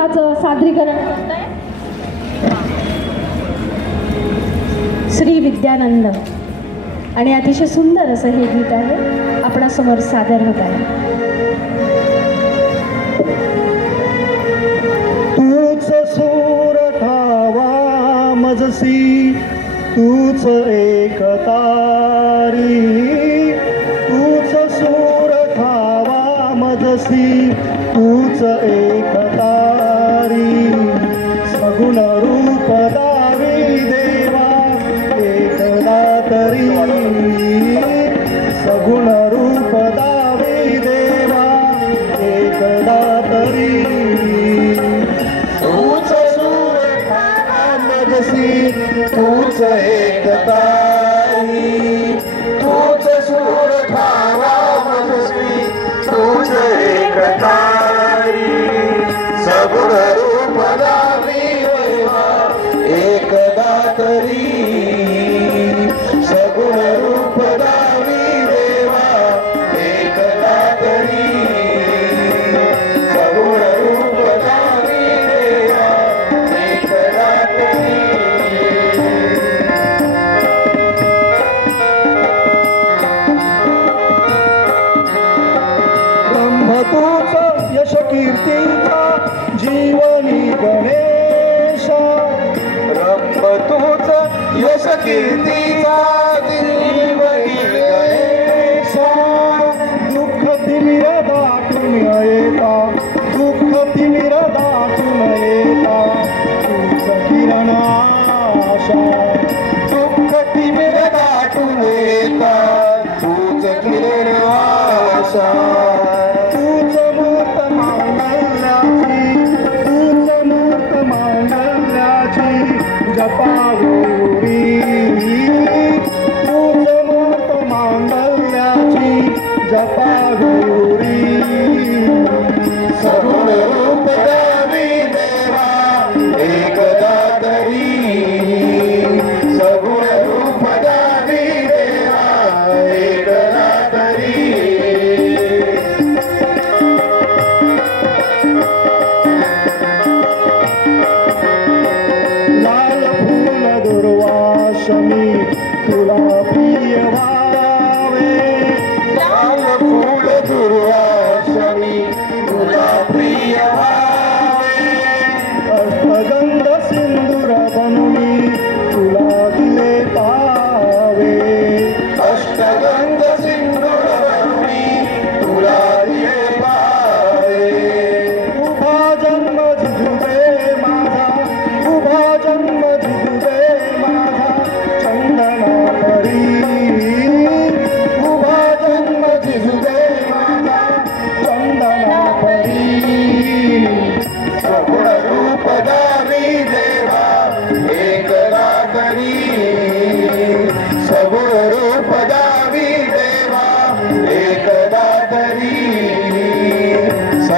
नाटकाचं सादरीकरण श्री विद्यानंद. आणि अतिशय सुंदर असं हे गीत आहे. आपणासमोर सादर होत आहे. तूच सूर एकतारी तूच सूर ठावा मजसी तूच एक तू चाहे कीर्तींचा जीवनी गणेश. रंग तूच यश कीर्तीचा जीवनी गणेश. दुःख तिमिर दाटून येता दुःख तिमिर दाटून येता तुझ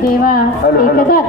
पदावी देवा हॅलो, हॅलो. एकदा